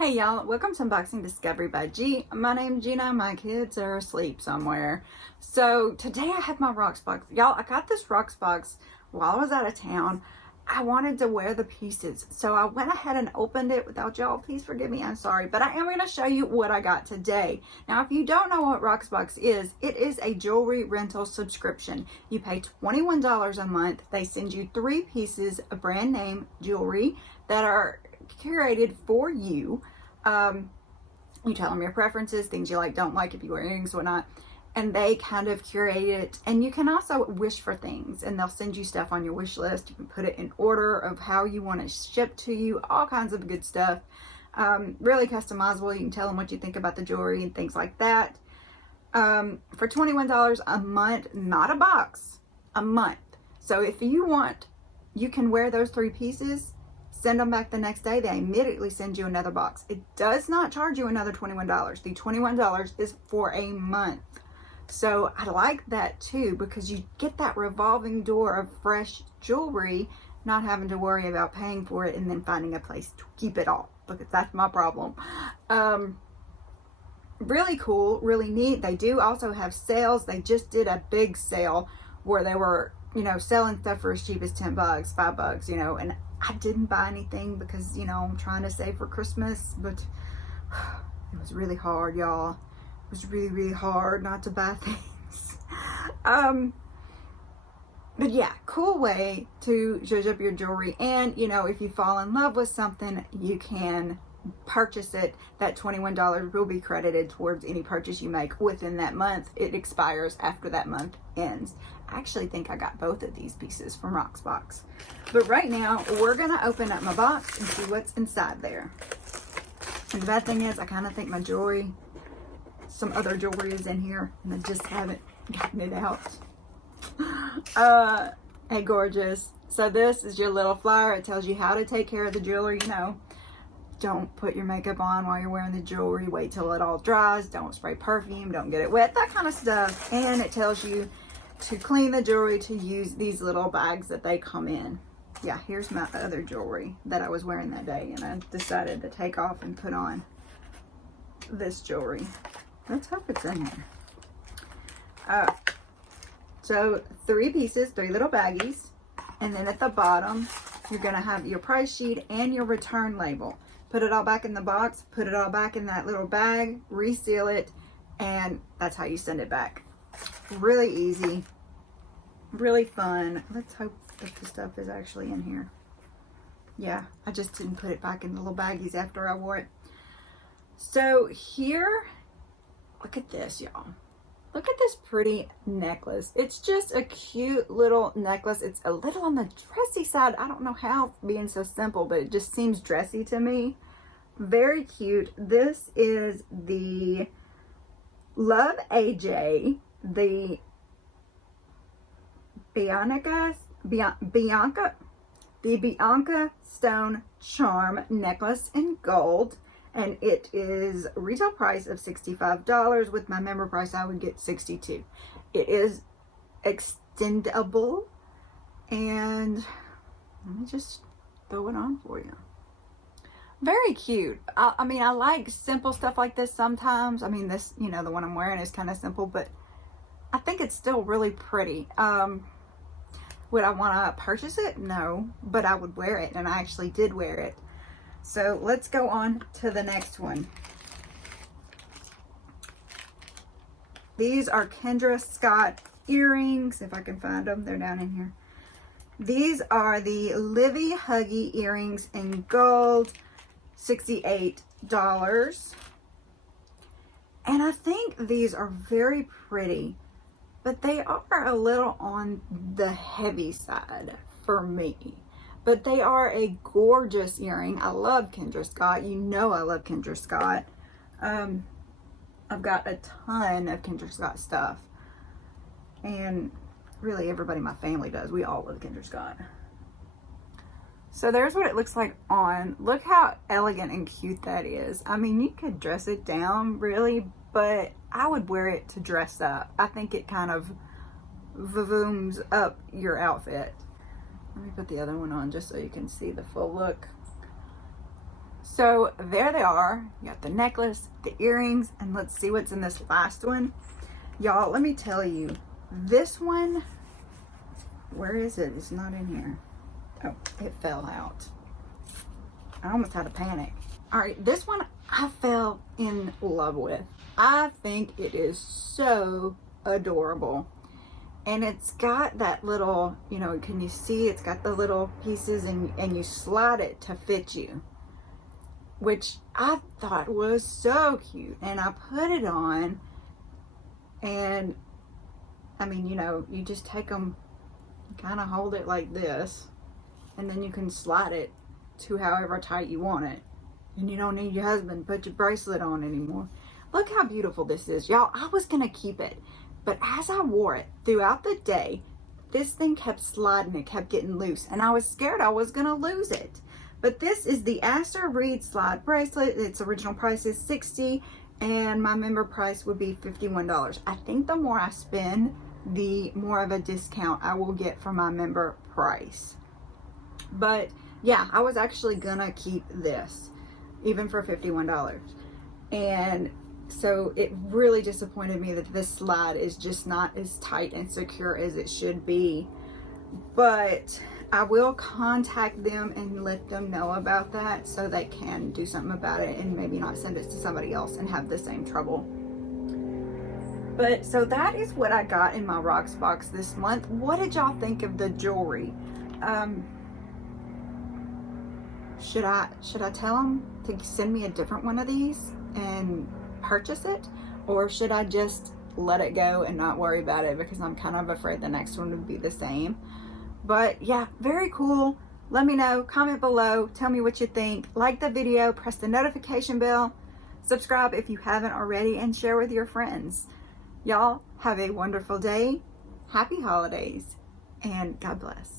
Hey y'all, welcome to Unboxing Discovery by G. My name's Gina, my kids are asleep somewhere. So today I have my Rocksbox. Y'all, I got this Rocksbox while I was out of town. I wanted to wear the pieces, so I went ahead and opened it without y'all. Please forgive me, I'm sorry. But I am going to show you what I got today. Now, if you don't know what Rocksbox is, it is a jewelry rental subscription. You pay $21 a month. They send you 3 pieces of brand name jewelry that are curated for you. You tell them your preferences, things you like, don't like, if you wear earrings, whatnot, and they kind of curate it. And you can also wish for things, and they'll send you stuff on your wish list. You can put it in order of how you want it shipped to you, all kinds of good stuff. Really customizable. You can tell them what you think about the jewelry and things like that. For $21 a month, not a box, a month. So if you want, you can wear those 3 pieces, send them back the next day. They immediately send you another box. It does not charge you another $21. The $21 is for a month. So I like that too, because you get that revolving door of fresh jewelry, not having to worry about paying for it and then finding a place to keep it all, because that's my problem. Really cool, really neat. They do also have sales. They just did a big sale where they were, selling stuff for as cheap as 10 bucks, 5 bucks, and I didn't buy anything because, I'm trying to save for Christmas, but it was really hard, y'all. It was really, really hard not to buy things. But yeah, cool way to zhuzh up your jewelry. And, if you fall in love with something, you can purchase it. That $21 will be credited towards any purchase you make within that month. It expires after that month ends. I actually think I got both of these pieces from Rocksbox. But right now, we're going to open up my box and see what's inside there. And the bad thing is, I kind of think my jewelry, some other jewelry is in here, and I just haven't gotten it out. Hey, gorgeous. So this is your little flyer. It tells you how to take care of the jewelry, Don't put your makeup on while you're wearing the jewelry. Wait till it all dries. Don't spray perfume. Don't get it wet. That kind of stuff. And it tells you to clean the jewelry, to use these little bags that they come in. Yeah, here's my other jewelry that I was wearing that day. And I decided to take off and put on this jewelry. Let's hope it's in there. So 3 pieces, 3 little baggies. And then at the bottom, you're going to have your price sheet and your return label. Put it all back in the box, put it all back in that little bag, reseal it, and that's how you send it back. Really easy, really fun. Let's hope that the stuff is actually in here. Yeah, I just didn't put it back in the little baggies after I wore it. So here, look at this, y'all. Look at this pretty necklace. It's just a cute little necklace. It's a little on the dressy side. I don't know how, being so simple, but it just seems dressy to me. Very cute. This is the Luv AJ, the Bianca stone charm necklace in gold. And it is retail price of $65. With my member price, I would get $62. It is extendable. And let me just throw it on for you. Very cute. I mean, I like simple stuff like this sometimes. I mean, this, the one I'm wearing is kind of simple, but I think it's still really pretty. Would I want to purchase it? No, but I would wear it, and I actually did wear it. So let's go on to the next one. These are Kendra Scott earrings. If I can find them, they're down in here. These are the Livy Huggy earrings in gold, $68. And I think these are very pretty, but they are a little on the heavy side for me. But they are a gorgeous earring. I love Kendra Scott. I love Kendra Scott. I've got a ton of Kendra Scott stuff. And really everybody in my family does. We all love Kendra Scott. So there's what it looks like on. Look how elegant and cute that is. I mean, you could dress it down, really, but I would wear it to dress up. I think it kind of vavooms up your outfit. Let me put the other one on just so you can see the full look. So there they are. You got the necklace, the earrings, and let's see what's in this last one. Y'all, let me tell you, this one, where is it? It's not in here. Oh, it fell out. I almost had a panic. All right, this one I fell in love with. I think it is so adorable. And it's got that little, you know, can you see it's got the little pieces and you slide it to fit you, which I thought was so cute. And I put it on, and I mean, you know, you just take them, kind of hold it like this, and then you can slide it to however tight you want it. And you don't need your husband to put your bracelet on anymore. Look how beautiful this is. Y'all, I was gonna keep it, but as I wore it throughout the day, this thing kept sliding, it kept getting loose, and I was scared I was gonna lose it. But this is the Aster Reed Slide Bracelet. Its original price is $60, and my member price would be $51. I think the more I spend, the more of a discount I will get for my member price. But yeah, I was actually gonna keep this, even for $51. And so it really disappointed me that this slide is just not as tight and secure as it should be. But I will contact them and let them know about that so they can do something about it and maybe not send it to somebody else and have the same trouble. But so that is what I got in my Rocksbox this month. What did y'all think of the jewelry? Should I tell them to send me a different one of these and purchase it, or should I just let it go and not worry about it, because I'm kind of afraid the next one would be the same? But yeah, very cool. Let me know, comment below, tell me what you think, like the video, press the notification bell, subscribe if you haven't already, and share with your friends. Y'all have a wonderful day, happy holidays, and God bless.